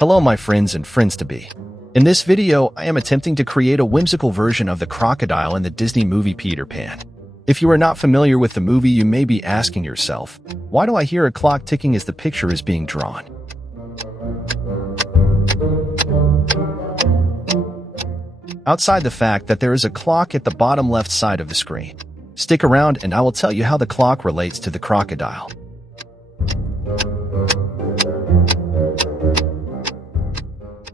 Hello my friends and friends-to-be. In this video, I am attempting to create a whimsical version of the crocodile in the Disney movie Peter Pan. If you are not familiar with the movie, you may be asking yourself, why do I hear a clock ticking as the picture is being drawn? Outside the fact that there is a clock at the bottom left side of the screen. Stick around and I will tell you how the clock relates to the crocodile.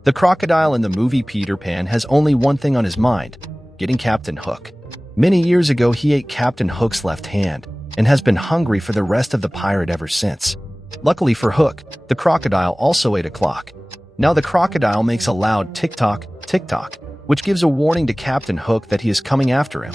The crocodile in the movie Peter Pan has only one thing on his mind: getting Captain Hook. Many years ago, he ate Captain Hook's left hand and has been hungry for the rest of the pirate ever since. Luckily for Hook, the crocodile also ate a clock. Now the crocodile makes a loud tick-tock, tick-tock, which gives a warning to Captain Hook that he is coming after him.